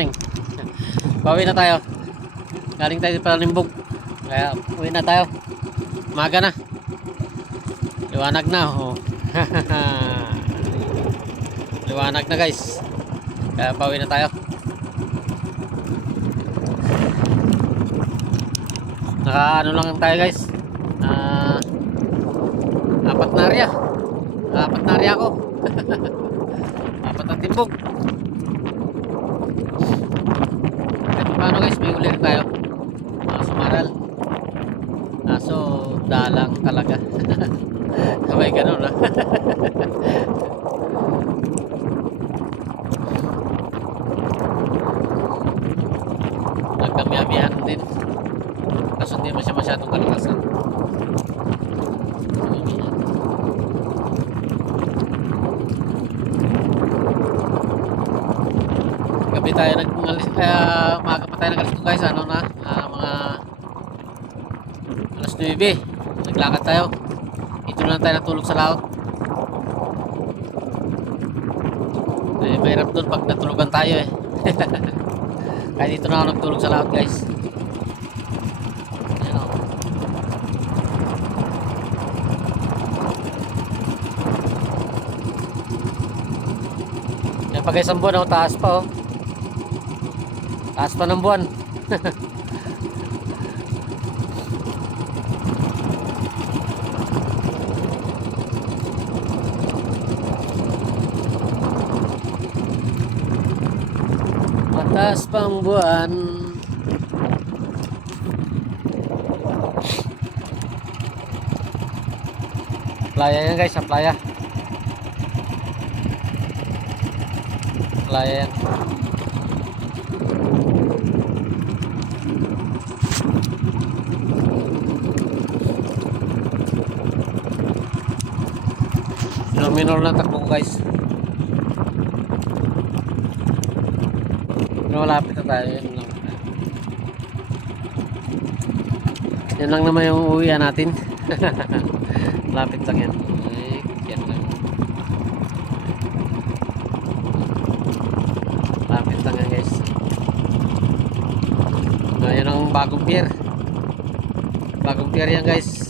morning. Pauwi na tayo. Galing tayo para Limbog. Kaya uwi na tayo. Maga na. Liwanag na. Oh. Liwanag na guys. Kaya pauwi na tayo. Ano lang tayo guys. Apat na area. Apat na area ako. Apat na timbog. Kahit paano guys, may uli rin tayo. Sumaral. So, dalang talaga. Sabay ganun ha. Nagkami-amihan din. Kaso hindi mo siya masyadong kalakasan. Gabi tayo nag-alis, maaga pa tayo nag-alis guys, ano na, mga alas 9, naglakad tayo. Ito na lang tayo natulog sa laot. Mahirap doon pag natulugan tayo eh. Kaya dito na ako nagtulog sa laot guys. Ayan o. Yan pa guys ang buwan, taas pa oh. Taas pa ng buwan. Mataas pang buwan. Playa yan guys, sa playa. Playa yan. Minor lang takbo ko guys. Pero malapit na tayo. Yan lang naman yung uwian natin. Malapit lang yan. Yan lang. Malapit lang yan guys. Yan ang bagong pier. Bagong pier yan guys.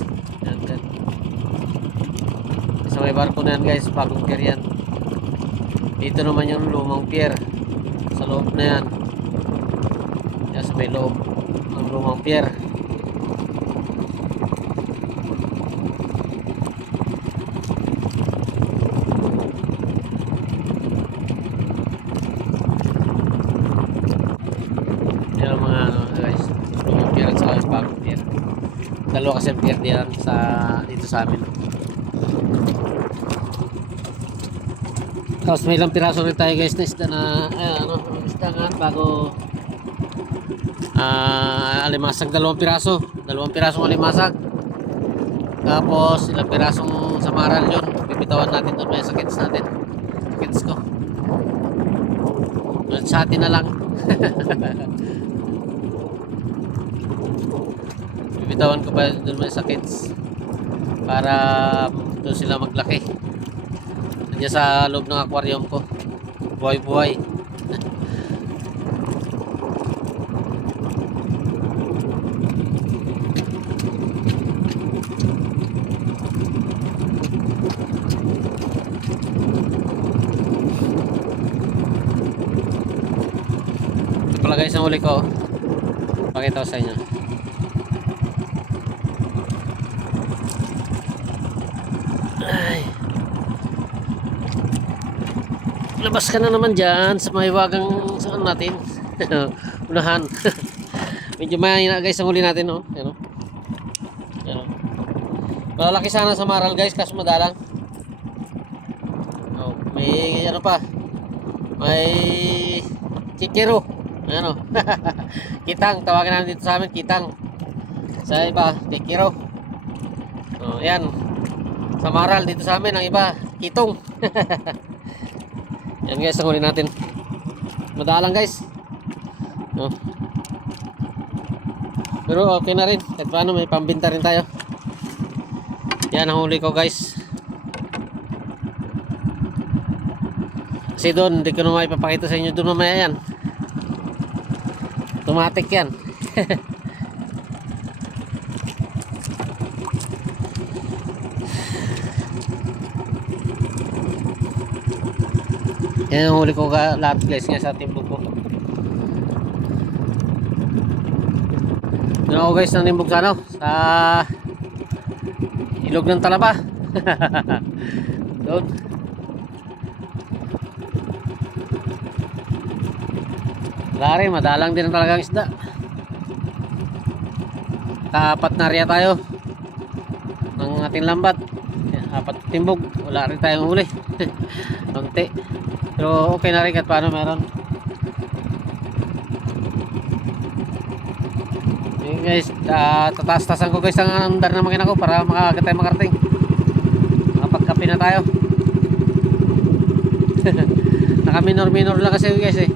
Sa may barko na yan guys, bagong pier yan. Dito naman yung lumang pier. Sa loob na yan. Yan sa may loob ng lumang pier. Yan ang mga ano guys, lumang pier at saka yung bagong pier. Dalawa kasi pier diyan sa dito sa amin. Tapos may ilang piraso rin tayo guys na isda na isda nga bago alimasag, dalawang pirasong alimasag. Tapos ilang pirasong samaral yun, bibitawan natin doon may sakits natin, sakits ko sa atin na lang. Bibitawan ko pa doon may sakits para doon sila maglaki. Diyan sa loob ng aquarium ko. Buhay-buhay. Ito pala guys ang huli ko. Pakita ko sa inyo. Ay. Labas ka na naman dyan sa mahiwagang saan natin. Unahan. Medyo mahina guys ang huli natin oh. Yan, oh. Yan, oh. Malalaki sana sa maral guys kaso madalang. Oh, may ano pa. May kikiro. Ano? Kitang, tawagin namin dito sa amin kitang. Sa iba, kikiro. Oh, yan. Sa maral dito sa amin ang iba, kitong. Yan guys, ang huli natin. Madalang guys. No. Pero okay na rin. Kahit paano may pambinta rin tayo. Yan ang huli ko guys. Kasi doon, hindi ko na maipapakita sa inyo doon mamaya yan. Automatic yan. Yan ang huli ko lahat guys nga sa timbog ko. Doon ako guys ng timbog sa ano, sa ilog ng Talaba. Doon. Wala rin, madalang din talagang isda. Kaapat na rin tayo ng ating lambat. Apat timbog, wala rin tayong huli. Konti. Pero okay na rin kahit paano meron. Ayun guys, tataas-tasan ko guys ang andar na makina ko para makakagat tayo makarating. Makapagkape na tayo. Naka minor lang kasi guys eh.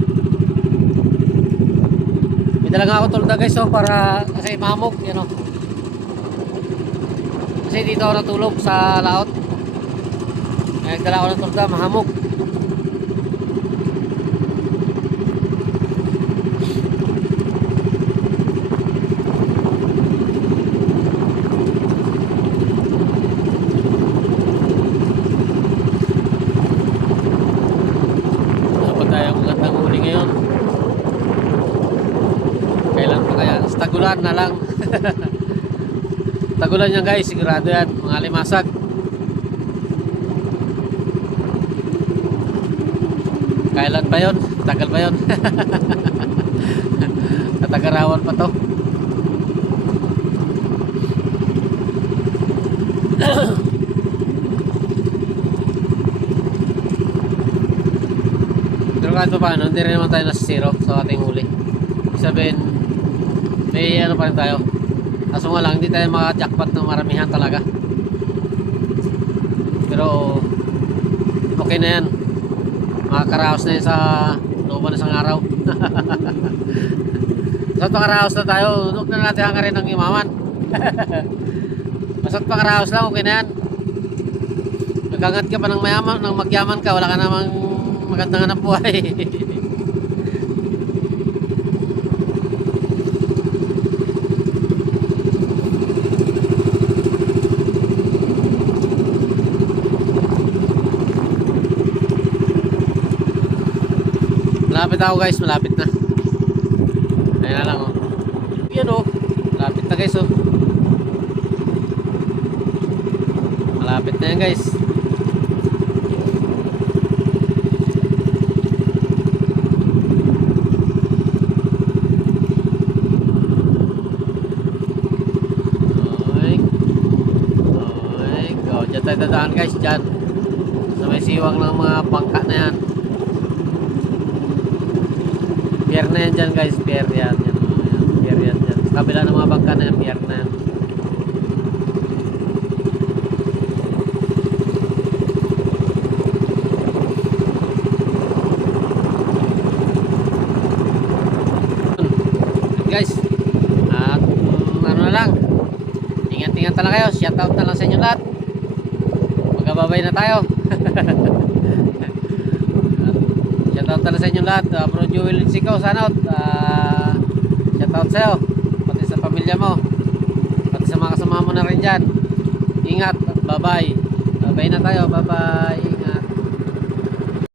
May dala nga ako tulda guys oh, para kasi mamog yan oh. Kasi dito ako natulog sa laot. Nagdala ako ng tulda, mahamog. Tagulan na lang. Tagulan yan guys, sigurado yan, mga limasag. Kailan pa yon? Tagal pa yon. Tatagarawan pa to. Pero kahit pa paano, hindi rin naman tayo nasa zero sa ating huli. Sabihin, may ano pa rin tayo. Kaso nga lang, hindi tayo maka-jackpot ng maramihan talaga. Pero okay na yan. Makakaraos na yan sa looban ng isang araw. Basta't makaraos na tayo, huwag na natin hangarin ng imaman. Basta't makaraos lang, okay na yan. Nagkangat ka pa ng mayaman, ng magyaman ka, wala ka namang magandang hanap buhay. Malapit ako guys, malapit na. Ayun na lang oh. Yan oh, malapit na guys oh. Malapit na yan guys. Oh, dyan tayo dadaan guys, dyan. Sa may siwang ng mga bangka na yan. Pier na yan dyan guys, pier yan. Pier yan dyan. Sa kabila ng mga bangka na yan, pier na yan. Guys, at ano na lang, ingat-ingat na lang kayo. Shoutout na lang sa inyo lahat. Magkababay na tayo. Shoutout na lang sa inyo lahat. Bro Joel Sikaw, shoutout. Shoutout sa'yo, pati sa pamilya mo, pati sa mga kasama mo na rin dyan. Ingat at bye bye. Bye bye na tayo, bye bye.